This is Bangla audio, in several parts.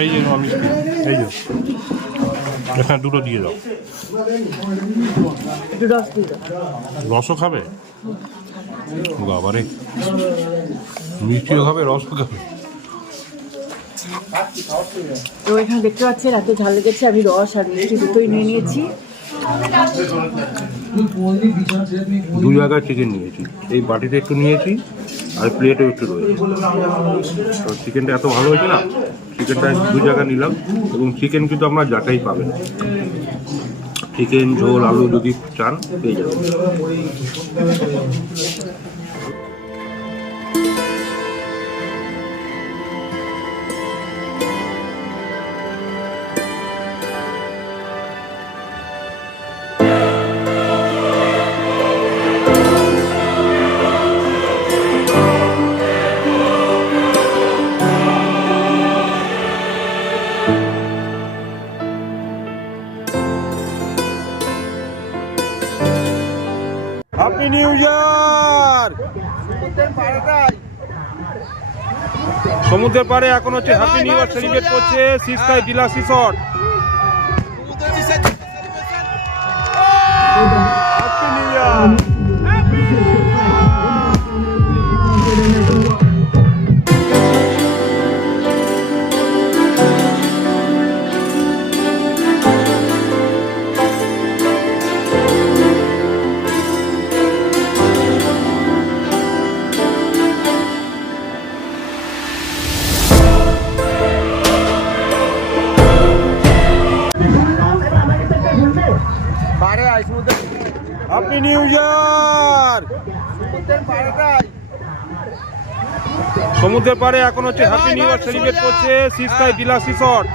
এই যে মিষ্টি এই যে। এখানে দুটো দিয়ে দাও। রস রসও খাবে? বাবারে। মিষ্টিও খাবে রসও খাবে। তো এখানে দেখতে পাচ্ছেন এত ঝাল লেগেছে আমি রস আর মিষ্টি দুটোই নিয়ে নিয়েছি। দু জায়গায় চিকেন নিয়েছি। এই বাটিতে একটু নিয়েছি। আর প্লেটও একটু রয়েছে তো চিকেনটা এত ভালো হয়েছে না চিকেনটা দু জায়গা নিলাম এবং চিকেন কিন্তু আপনার যাটাই পাবেন। চিকেন ঝোল, আলু যদি চান, পেয়ে যাবেন। Happy new year. সমুদ্রের পাড়ে এখন হচ্ছে হ্যাপি নিউ ইয়ার সেলিব্রেট করছে Sea Sky deluxe resort new year সমুদ্রের পাড়ে এখন হচ্ছে হ্যাপি নিউ ইয়ার সেলিব্রেট করছে Sea Sky deluxe resort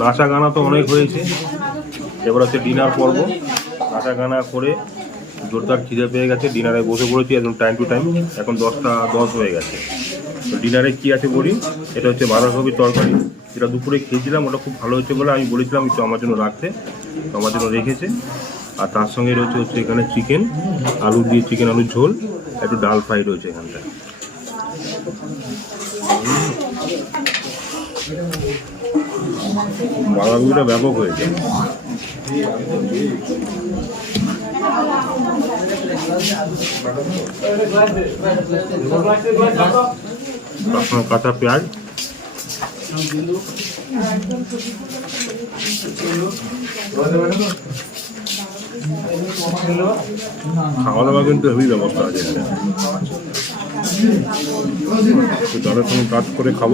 নাচা গানা তো অনেক হয়েছে। এবার হচ্ছে ডিনার পর্ব নাচা গানা করে জোরদার খিদে পেয়ে গেছে। ডিনারে বসে পড়েছি একদম টাইম টু টাইম এখন দশটা দশ হয়ে গেছে। তো ডিনারে কী আছে বলি? এটা হচ্ছে বাঁধাকপির তরকারি। যেটা দুপুরে খেয়েছিলাম, ওটা খুব ভালো হচ্ছে বলে আমি বলেছিলাম, একটু আমার জন্য রাখতে। তো আমার জন্য রেখেছে। আর তার সঙ্গে রয়েছে হচ্ছে এখানে চিকেন আলু দিয়ে চিকেন আলুর ঝোল, একটু ডাল ফ্রাই রয়েছে এখানটায়। বাঁধাকপিটা ব্যাপক হয়েছে। সঙ্গে কাঁচা পেঁয়াজ। খাওয়া দাওয়া কিন্তু হেভি ব্যবস্থা আছে। তাদের সঙ্গে কাজ করে খাব।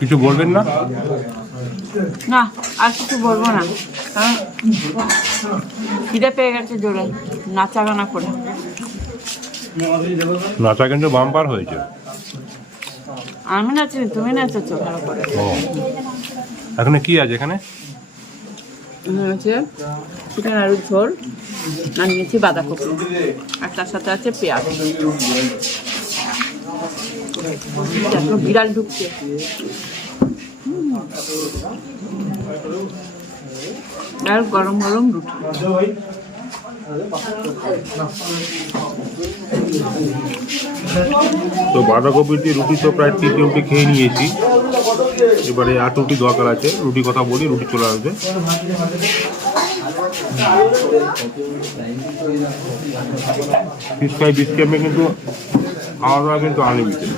কিছু বলবেন না? না আর কিছু বলব না। কারণ খিদে পেয়ে গেছে জোরে নাচা গানা করে। নাচা কিন্তু বাম্পার হয়েছে। আমি নাচিনি তুমি নাচেছো ভালো করে। এখানে কি আছে এখানে? ঝোল বাঁধাকপি, আর তার সাথে আছে পেঁয়াজ। বিড়াল আর গরম গরম রুটি। তো বাঁধাকপি দিয়ে রুটি তো প্রায় তিনটে রুটি খেয়ে নিয়েছি। এবারে আর রুটি দরকার আছে। রুটি কথা বলি, রুটি চলে আসবে। বিশ ক্যাম্পে কিন্তু খাওয়া দাওয়া কিন্তু আনলিমিটেড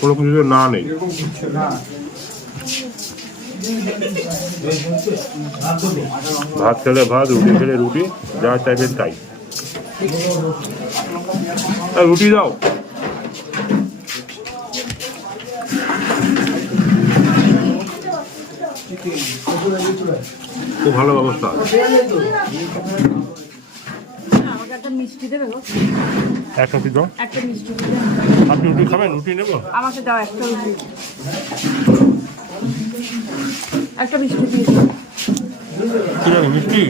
কোনো কিছু না নেই। ভাত খেলে ভাত রুটি খেলে রুটি যা চাইবেন তাই। রুটি দাও। খুব ভালো ব্যবস্থা। একটা মিষ্টি দেবে একটা রুটি দাও। একটা মিষ্টি আপনি রুটি খাবেন? রুটি নেব? আমাকে দাও একটা রুটি। একটা মিষ্টি দিয়ে দাও। কি জানি মিষ্টি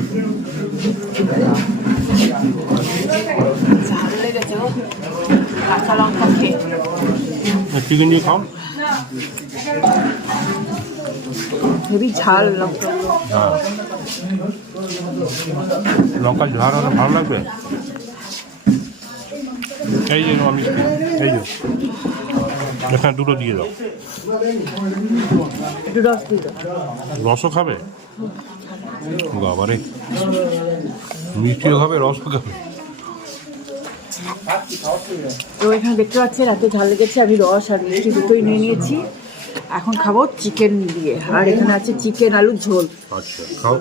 ঝাল লেগেছে গো কাঁচা লঙ্কা খেয়ে চিকেন দিয়ে খাও হেবি ঝাল লঙ্কা হ্যাঁ লঙ্কা ঝাল হলে ভালো লাগবে এই যে নেওয়া মিষ্টি এই যে এখানে দুটো দিয়ে দাও। রসও খাবে? বাবারে। মিষ্টিও খাবে রসও খাবে। তো এখানে দেখতে পাচ্ছেন এত ঝাল লেগেছে। আমি রস আর মিষ্টি দুটোই নিয়ে নিয়েছি। এখন খাব চিকেন দিয়ে। আর এখানে আছে চিকেন আলুর ঝোল। আচ্ছা খাও।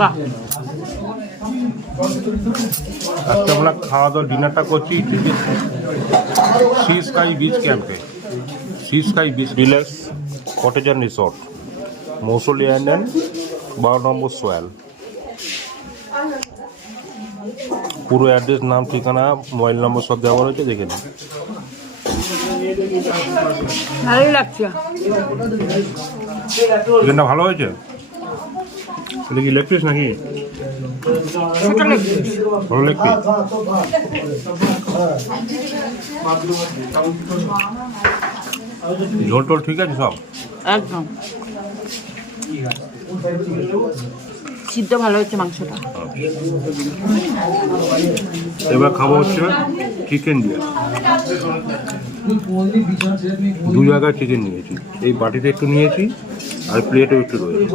বাহ। আজকে আমরা খাওয়া দাওয়া ডিনারটা করছি সি স্কাই বিচ ক্যাম্পে। Sea Sky beach relax cottage and resort Mousuni island বারো নম্বর সোয়াল। পুরো অ্যাড্রেস নাম ঠিকানা মোবাইল নম্বর সব দেওয়া রয়েছে দেখে নিন। ভালোই লাগছে। চিকেনটা ভালো হয়েছে? এটা কি লেগ পিস নাকি লেগ পিস ঝোল টোল ঠিক আছে সব? একদম। সিদ্ধ ভালো হচ্ছে মাংসটা। এবার খাব হচ্ছে চিকেন দিয়ে। দু জায়গায় চিকেন নিয়েছি। এই বাটিতে একটু নিয়েছি, আর প্লেটে একটু রয়েছে।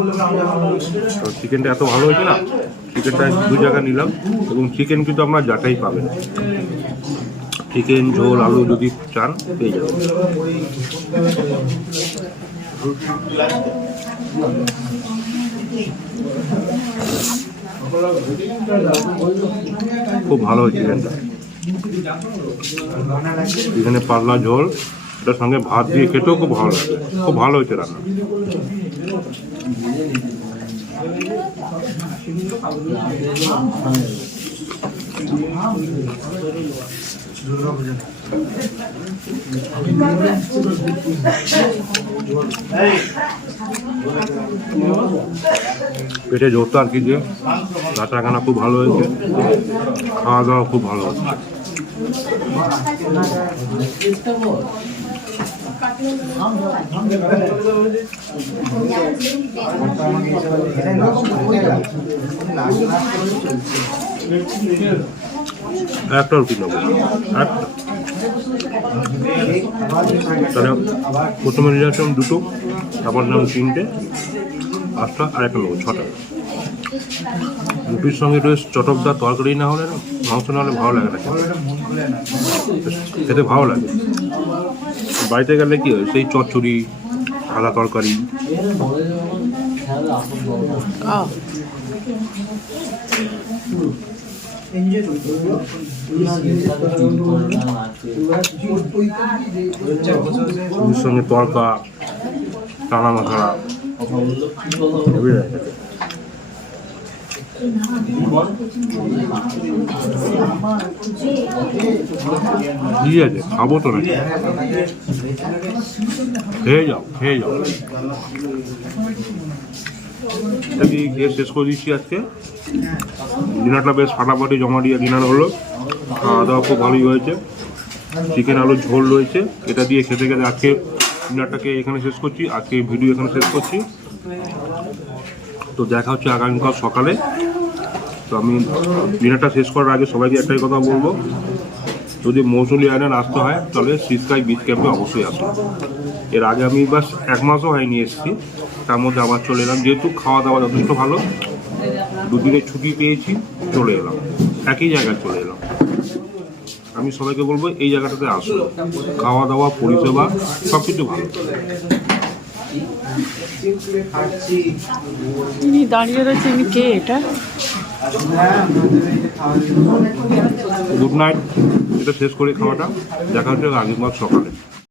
তো চিকেনটা এত ভালো হয়েছে না চিকেনটা দু জায়গায় নিলাম, এবং চিকেন কিন্তু আপনার যাটাই পাবেন চিকেন ঝোল, আলু যদি চান, পেয়ে যাবেন। খুব ভালো হয়েছে চিকেনটা এখানে পাতলা ঝোল এটার সঙ্গে ভাত দিয়ে খেতেও খুব ভালো লাগে। খুব ভালো হয়েছে রান্না। পেটে জোরটা আর কি দিয়ে রান্নাখানা খুব ভালো হয়েছে। খাওয়া দাওয়া খুব ভালো হচ্ছে। একটা রুটি একটা। তাহলে প্রথমে নিয়ে আসলাম দুটো। তারপর নিলাম তিনটে। পাঁচটা আর একটা নেব ছটা। রুটির সঙ্গে একটু চটকদার তরকারি না হলে না, মাংস না হলে ভালো লাগে না খেতে। ভালো লাগে। বাড়িতে গেলে কি হয়, সেই চচ্চড়ি, সাদা তরকারি। সঙ্গে তরকা, টানা মশলা হেবি লাগে খেতে। কি আছে খাব তো নাকি খেয়ে যাও খেয়ে যাও আমি গিয়ে শেষ করে দিচ্ছি আজকে ডিনারটা বেশ ফাটাফাটি জমা দিয়ে ডিনার হলো খাওয়া দাওয়া খুব ভালোই হয়েছে চিকেন আলুর ঝোল রয়েছে এটা দিয়ে খেতে খেতে আজকে ডিনারটাকে এখানে শেষ করছি, আজকে ভিডিও এখানে শেষ করছি। তো দেখা হচ্ছে আগামীকাল সকালে। তো আমি ডিনারটা শেষ করার আগে সবাইকে একটাই কথা বলব, যদি মৌসুলি আয়রন আসতে হয়, তাহলে সিসকাই বিচ ক্যাম্পে অবশ্যই আসুন এর আগে আমি বাস এক মাসও হয়নি এসেছি, তার মধ্যে আবার চলে এলাম। যেহেতু খাওয়া দাওয়া যথেষ্ট ভালো, দুদিনের ছুটি পেয়েছি, চলে এলাম। একই জায়গায় চলে এলাম। আমি সবাইকে বলব এই জায়গাটাতে আসুন। খাওয়া দাওয়া পরিষেবা সব কিছু ভালো। ইনি দাঁড়িয়ে রয়েছে ইনি কে এটা? গুড নাইট এটা শেষ করে খাওয়াটা। দেখা হচ্ছে আগের মাস সকালে।